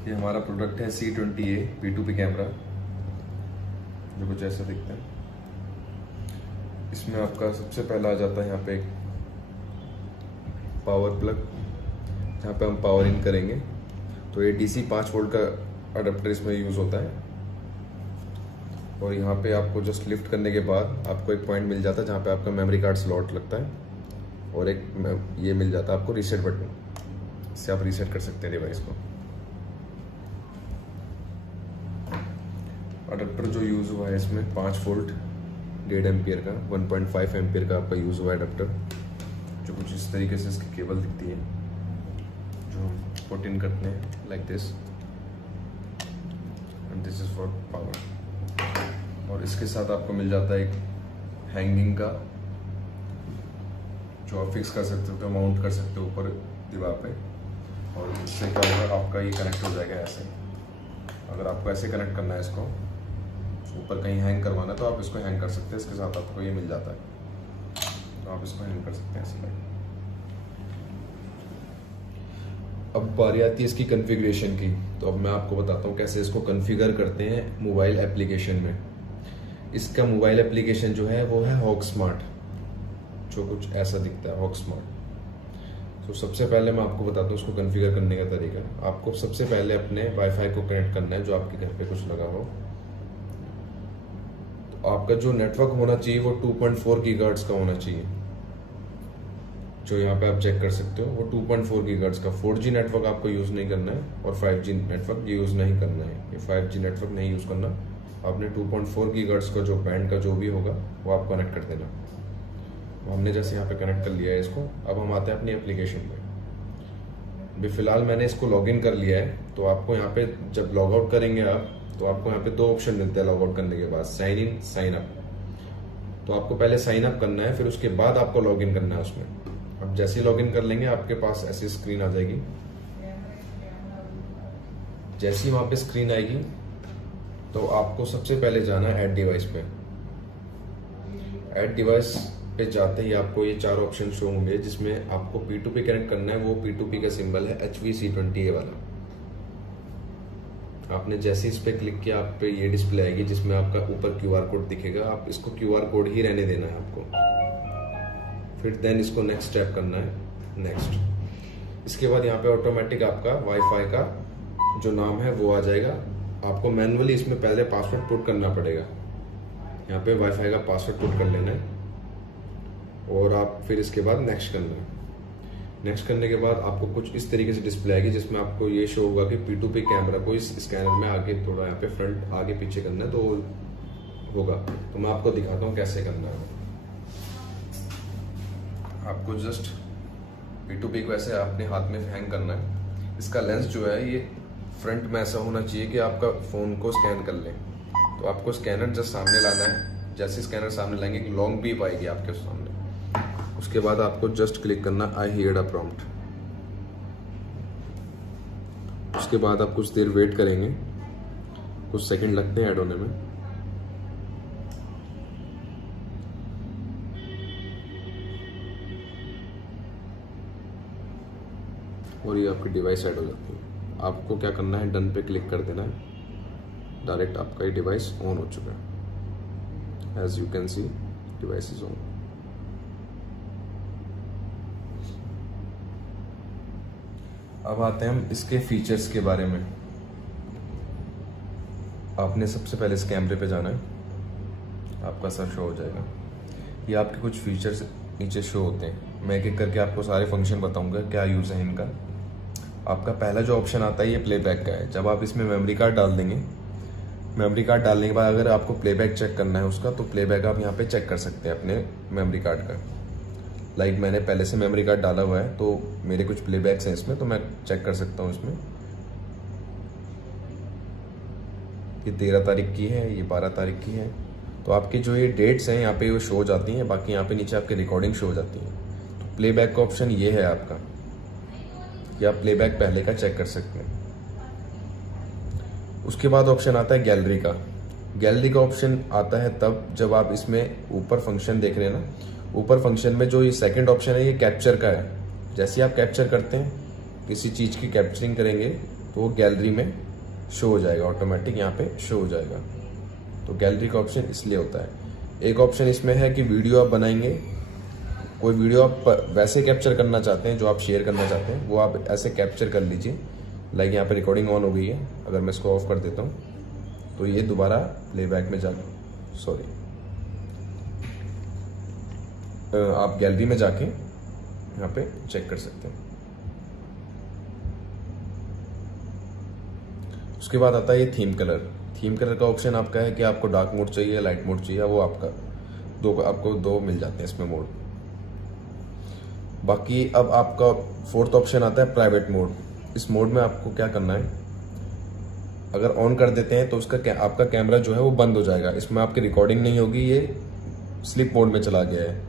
ये हमारा प्रोडक्ट है C20A P2P कैमरा, जो कुछ ऐसा दिखता है। इसमें आपका सबसे पहला आ जाता है यहाँ पे एक पावर प्लग, जहाँ पे हम पावर इन करेंगे। तो ये DC 5 वोल्ट का अडेप्टर इसमें यूज़ होता है। और यहाँ पे आपको जस्ट लिफ्ट करने के बाद आपको एक पॉइंट मिल जाता है जहाँ पे आपका मेमोरी कार्ड स्लॉट लगता है, और एक ये मिल जाता है आपको रीसेट बटन, इससे आप रीसेट कर सकते हैं डिवाइस को। अडेप्टर जो यूज़ हुआ है इसमें 5 वोल्ट 1.5 एम्पियर का 1.5 एम्पियर का आपका यूज़ हुआ है अडेप्टर, जो कुछ इस तरीके से इसकी केबल दिखती है, जो हम पुट इन करते हैं like this, and this is for power. और इसके साथ आपको मिल जाता है एक हैंगिंग का, जो आप फिक्स कर सकते हो, माउंट कर सकते हो ऊपर दीवार पे। और इससे क्या होगा, आपका ये कनेक्ट हो जाएगा ऐसे। अगर आपको ऐसे कनेक्ट करना है इसको, ऊपर कहीं हैंग करवाना है, तो आप इसको हैंग कर सकते हैं। इसके साथ आपको ये मिल जाता है, तो आप इसको हैंग कर सकते हैं ऐसे। अब बारी आती है इसकी कॉन्फ़िगरेशन की। तो अब मैं आपको बताता हूँ कैसे इसको कॉन्फ़िगर करते हैं मोबाइल एप्लीकेशन में। इसका मोबाइल एप्लीकेशन जो है वो है हॉग स्मार्ट, जो कुछ ऐसा दिखता है, हॉग स्मार्ट। तो सबसे पहले मैं आपको बताता हूँ उसको कॉन्फ़िगर करने का तरीका। आपको सबसे पहले अपने वाईफाई को कनेक्ट करना है, जो आपके घर पे कुछ लगा हो। तो आपका जो नेटवर्क होना चाहिए वो 2.4 गीगाहर्ट्ज़ का होना चाहिए, जो यहाँ पे आप चेक कर सकते हो। वो 2.4 गीगाहर्ट्ज़ का 4G नेटवर्क आपको यूज़ नहीं करना है, और 5G नेटवर्क यूज़ नहीं करना है। ये 5G नेटवर्क नहीं यूज़ करना, आपने 2.4 गीगाहर्ट्ज़ का जो बैंड का जो भी होगा वो आप कनेक्ट कर देना। हमने जैसे यहाँ पे कनेक्ट कर लिया है इसको। अब हम आते हैं अपनी एप्लीकेशन पे। अभी फिलहाल मैंने इसको लॉगिन कर लिया है। तो आपको यहाँ पे जब लॉग आउट करेंगे आप, तो आपको यहाँ पे 2 ऑप्शन मिलते हैं लॉग आउट करने के बाद, साइन इन, साइन अप। तो आपको पहले साइन अप करना है, फिर उसके बाद आपको लॉग इन करना है उसमें। अब जैसे ही लॉग इन कर लेंगे आपके पास ऐसी स्क्रीन आ जाएगी। जैसे ही वहां पे स्क्रीन आएगी तो आपको सबसे पहले जाना है ऐड डिवाइस पे। ऐड डिवाइस पे जाते ही आपको ये 4 ऑप्शन शो होंगे, जिसमें आपको P2P कनेक्ट करना है। वो P2P का सिंबल है HVC20A वाला। आपने जैसे इस पे क्लिक किया, आप पे ये डिस्प्ले आएगी जिसमें आपका ऊपर QR कोड दिखेगा। आप इसको QR कोड ही रहने देना है आपको। फिर देन इसको नेक्स्ट स्टेप करना है, नेक्स्ट। इसके बाद यहाँ पे ऑटोमेटिक आपका वाईफाई का जो नाम है वो आ जाएगा। आपको मैन्युअली इसमें पहले पासवर्ड पुट करना पड़ेगा। यहाँ पे वाईफाई का पासवर्ड पुट कर लेना है, और आप फिर इसके बाद नेक्स्ट करना है। नेक्स्ट करने के बाद आपको कुछ इस तरीके से डिस्प्ले आएगी, जिसमें आपको ये शो होगा कि P2P कैमरा को इस स्कैनर में आगे थोड़ा यहाँ पे फ्रंट आगे पीछे करना है, तो होगा। तो मैं आपको दिखाता हूँ कैसे करना है। आपको जस्ट P2P को ऐसे अपने हाथ में हैंग करना है। इसका लेंस जो है ये फ्रंट में ऐसा होना चाहिए कि आपका फोन को स्कैन कर ले। तो आपको स्कैनर जस्ट सामने लाना है। जैसे स्कैनर सामने लाएंगे, एक लॉन्ग बीप आएगी आपके सामने। उसके बाद आपको जस्ट क्लिक करना आई हियर अ प्रॉम्प्ट। उसके बाद आप कुछ देर वेट करेंगे, कुछ सेकंड लगते हैं ऐड होने में। और ये आपकी डिवाइस ऐड हो जाती है। आपको क्या करना है, डन पे क्लिक कर देना है। डायरेक्ट आपका ये डिवाइस ऑन हो चुका है। As you can see device is on. अब आते हैं हम इसके फीचर्स के बारे में। आपने सबसे पहले इस कैमरे पे जाना है, आपका सर शो हो जाएगा। ये आपके कुछ फीचर्स नीचे शो होते हैं। मैं एक एक करके आपको सारे फंक्शन बताऊंगा क्या यूज़ है इनका। आपका पहला जो ऑप्शन आता है ये प्लेबैक का है। जब आप इसमें मेमोरी कार्ड डाल देंगे, मेमोरी कार्ड डालने के बाद अगर आपको प्लेबैक चेक करना है उसका, तो प्लेबैक आप यहाँ पे चेक कर सकते हैं अपने मेमोरी कार्ड का। लाइक मैंने पहले से मेमोरी कार्ड डाला हुआ है, तो मेरे कुछ प्लेबैक्स हैं इसमें, तो मैं चेक कर सकता हूँ इसमें। ये 13 तारीख की है, ये 12 तारीख की है। तो आपकी जो ये डेट्स हैं यहाँ पे वो शो हो जाती हैं। बाकी यहाँ पे नीचे आपकी रिकॉर्डिंग शो हो जाती है। तो प्लेबैक का ऑप्शन ये है आपका, कि आप प्लेबैक पहले का चेक कर सकते हैं। उसके बाद ऑप्शन आता है गैलरी का। गैलरी का ऑप्शन आता है तब जब आप इसमें ऊपर फंक्शन देख रहे हैं ना, ऊपर फंक्शन में जो ये सेकंड ऑप्शन है ये कैप्चर का है। जैसे आप कैप्चर करते हैं, किसी चीज़ की कैप्चरिंग करेंगे, तो वो गैलरी में शो हो जाएगा, ऑटोमेटिक यहाँ पे शो हो जाएगा। तो गैलरी का ऑप्शन इसलिए होता है। एक ऑप्शन इसमें है कि वीडियो आप बनाएंगे, कोई वीडियो आप वैसे कैप्चर करना चाहते हैं जो आप शेयर करना चाहते हैं, वो आप ऐसे कैप्चर कर लीजिए। लाइक यहाँ पे रिकॉर्डिंग ऑन हो गई है, अगर मैं इसको ऑफ कर देता हूँ तो ये दोबारा प्लेबैक में आप गैलरी में जाके यहाँ पे चेक कर सकते हैं। उसके बाद आता है ये थीम कलर। थीम कलर का ऑप्शन आपका है कि आपको डार्क मोड चाहिए या लाइट मोड चाहिए, वो आपको दो मिल जाते हैं इसमें मोड। बाकी अब आपका फोर्थ ऑप्शन आता है प्राइवेट मोड। इस मोड में आपको क्या करना है, अगर ऑन कर देते हैं तो आपका कैमरा जो है वो बंद हो जाएगा, इसमें आपकी रिकॉर्डिंग नहीं होगी, ये स्लिप मोड में चला गया है।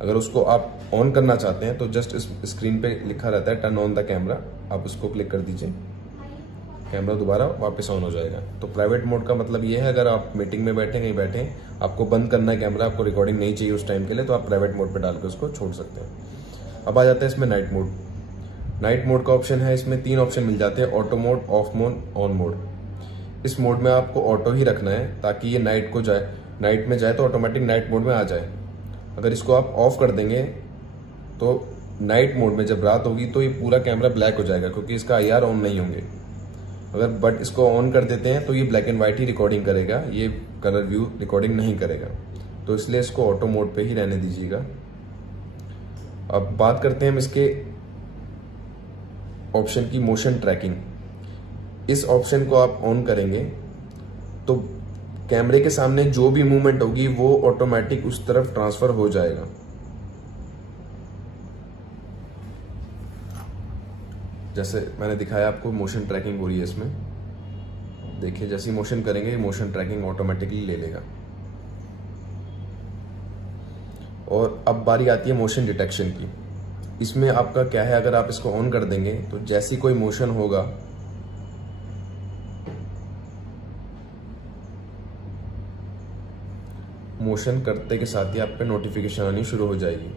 अगर उसको आप ऑन करना चाहते हैं तो जस्ट इस स्क्रीन पे लिखा रहता है टर्न ऑन द कैमरा, आप उसको क्लिक कर दीजिए, कैमरा दोबारा वापस ऑन हो जाएगा। तो प्राइवेट मोड का मतलब ये है, अगर आप मीटिंग में बैठे नहीं बैठे, आपको बंद करना है कैमरा, आपको रिकॉर्डिंग नहीं चाहिए उस टाइम के लिए, तो आप प्राइवेट मोड पे डाल के उसको छोड़ सकते हैं। अब आ जाता है इसमें नाइट मोड। नाइट मोड का ऑप्शन है, इसमें 3 ऑप्शन मिल जाते हैं, auto mode, of mode, on mode. इस मोड में आपको ऑटो ही रखना है ताकि ये नाइट में जाए तो ऑटोमेटिक नाइट मोड में आ जाए। अगर इसको आप ऑफ कर देंगे तो नाइट मोड में जब रात होगी तो ये पूरा कैमरा ब्लैक हो जाएगा, क्योंकि इसका IR ऑन नहीं होंगे। बट इसको ऑन कर देते हैं तो ये black and white he recording करेगा, ये कलर व्यू रिकॉर्डिंग नहीं करेगा। तो इसलिए इसको ऑटो मोड पे ही रहने दीजिएगा। अब बात करते हैं हम इसके ऑप्शन की, मोशन ट्रैकिंग। इस ऑप्शन को आप ऑन करेंगे तो कैमरे के सामने जो भी मूवमेंट होगी वो ऑटोमेटिक उस तरफ ट्रांसफर हो जाएगा। जैसे मैंने दिखाया आपको, मोशन ट्रैकिंग हो रही है इसमें, देखिए जैसे मोशन करेंगे मोशन ट्रैकिंग ऑटोमेटिकली ले लेगा। और अब बारी आती है मोशन डिटेक्शन की। इसमें आपका क्या है, अगर आप इसको ऑन कर देंगे तो जैसी कोई मोशन होगा मोशन करते के साथ ही आप पे नोटिफिकेशन आनी शुरू हो जाएगी,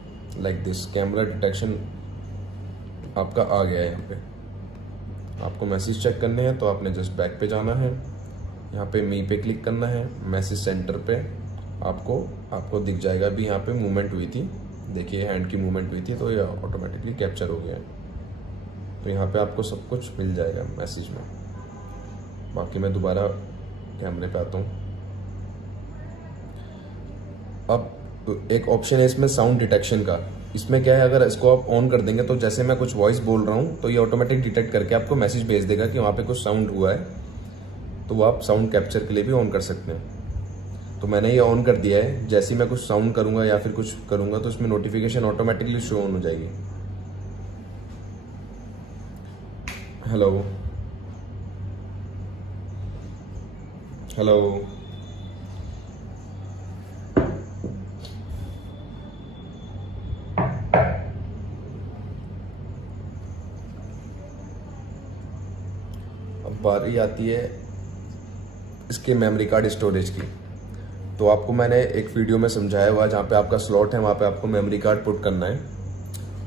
लाइक दिस। कैमरा डिटेक्शन आपका आ गया है। यहाँ पे आपको मैसेज चेक करने हैं तो आपने जस्ट बैक पे जाना है, यहाँ पे मी पे क्लिक करना है, मैसेज सेंटर पे आपको दिख जाएगा। अभी यहाँ पे मूवमेंट हुई थी, देखिए हैंड की मूवमेंट हुई थी तो ये ऑटोमेटिकली कैप्चर हो गया है। तो यहाँ पे आपको सब कुछ मिल जाएगा मैसेज में। बाकी मैं दोबारा कैमरे पे आता हूँ। अब एक ऑप्शन है इसमें साउंड डिटेक्शन का। इसमें क्या है, अगर इसको आप ऑन कर देंगे तो जैसे मैं कुछ वॉइस बोल रहा हूँ तो ये ऑटोमेटिक डिटेक्ट करके आपको मैसेज भेज देगा कि वहाँ पे कुछ साउंड हुआ है, तो वो आप साउंड कैप्चर के लिए भी ऑन कर सकते हैं। तो मैंने ये ऑन कर दिया है, जैसे ही मैं कुछ साउंड करूंगा या फिर कुछ करूंगा तो इसमें नोटिफिकेशन ऑटोमेटिकली शो ऑन हो जाएगी। हेलो हेलो, बारी आती है इसके मेमोरी कार्ड स्टोरेज की। तो आपको मैंने एक वीडियो में समझाया हुआ, जहाँ पे आपका स्लॉट है वहाँ पे आपको मेमोरी कार्ड पुट करना है।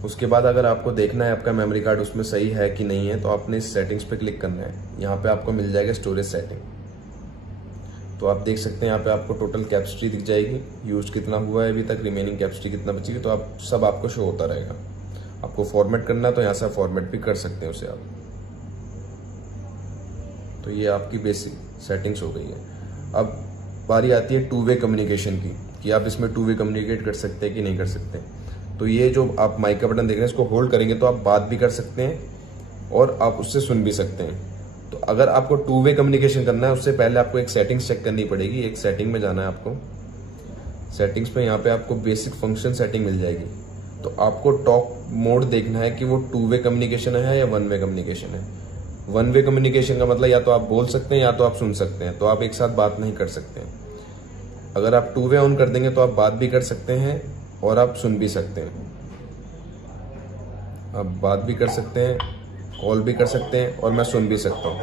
उसके बाद अगर आपको देखना है आपका मेमोरी कार्ड उसमें सही है कि नहीं है तो आपने इस सेटिंग्स पे क्लिक करना है। यहाँ पे आपको मिल जाएगा स्टोरेज सेटिंग। तो आप देख सकते हैं यहाँ पे आपको टोटल कैपेसिटी दिख जाएगी, यूज कितना हुआ है अभी तक, रिमेनिंग कैपेसिटी कितना बची है, तो आप सब आपको शो होता रहेगा। आपको फॉर्मेट करना है तो यहाँ से फॉर्मेट भी कर सकते हैं उसे आप। तो ये आपकी बेसिक सेटिंग्स हो गई है। अब बारी आती है टू वे कम्युनिकेशन की, कि आप इसमें टू वे कम्युनिकेट कर सकते हैं कि नहीं कर सकते। तो ये जो आप माइक का बटन देख रहे हैं, इसको होल्ड करेंगे तो आप बात भी कर सकते हैं और आप उससे सुन भी सकते हैं। तो अगर आपको टू वे कम्युनिकेशन करना है उससे पहले आपको एक सेटिंग्स चेक करनी पड़ेगी। एक सेटिंग में जाना है आपको, सेटिंग्स पे यहाँ पे आपको बेसिक फंक्शन सेटिंग मिल जाएगी। तो आपको टॉक मोड देखना है कि वो टू वे कम्युनिकेशन है या वन वे कम्युनिकेशन है। वन वे कम्युनिकेशन का मतलब या तो आप बोल सकते हैं या तो आप सुन सकते हैं, तो आप एक साथ बात नहीं कर सकते हैं। अगर आप टू वे ऑन कर देंगे तो आप बात भी कर सकते हैं और आप सुन भी सकते हैं। आप बात भी कर सकते हैं, कॉल भी कर सकते हैं और मैं सुन भी सकता हूँ।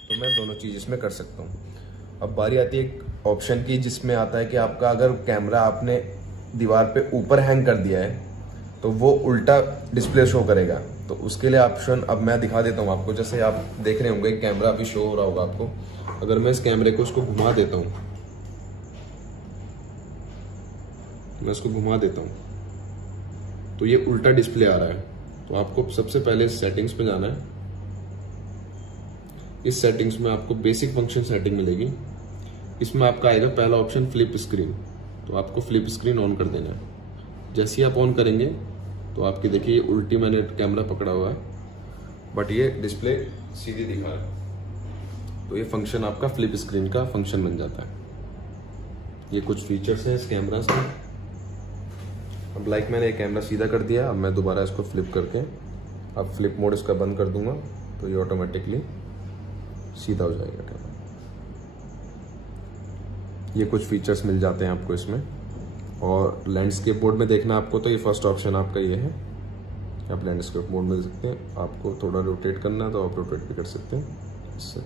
तो मैं दोनों चीज इसमें कर सकता हूँ। अब बारी आती है एक ऑप्शन की जिसमें आता है कि आपका अगर कैमरा आपने दीवार पे ऊपर हैंग कर दिया है तो वो उल्टा डिस्प्ले शो करेगा। तो उसके लिए ऑप्शन अब मैं दिखा देता हूँ आपको। जैसे आप देख रहे होंगे कैमरा अभी शो हो रहा होगा आपको, अगर मैं इस कैमरे को उसको घुमा देता हूँ, मैं इसको घुमा देता हूँ तो ये उल्टा डिस्प्ले आ रहा है। तो आपको सबसे पहले सेटिंग्स पे जाना है। इस सेटिंग्स में आपको बेसिक फंक्शन सेटिंग मिलेगी। इसमें आपका आएगा पहला ऑप्शन फ्लिप स्क्रीन। तो आपको फ्लिप स्क्रीन ऑन कर देना है। जैसे ही आप ऑन करेंगे तो आपकी देखिए उल्टी मैंने कैमरा पकड़ा हुआ है बट ये डिस्प्ले सीधी दिखा रहा है। तो ये फंक्शन आपका फ्लिप स्क्रीन का फंक्शन बन जाता है। ये कुछ फीचर्स हैं इस कैमरा से। अब लाइक मैंने एक कैमरा सीधा कर दिया, अब मैं दोबारा इसको फ्लिप करके अब फ्लिप मोड इसका बंद कर दूंगा तो ये ऑटोमेटिकली सीधा हो जाएगा कैमरा। ये कुछ फीचर्स मिल जाते हैं आपको इसमें। और लैंडस्केप मोड में देखना आपको तो ये फर्स्ट ऑप्शन आपका ये है। आप लैंडस्केप मोड में देख सकते हैं। आपको थोड़ा रोटेट करना है तो आप रोटेट भी कर सकते हैं इससे।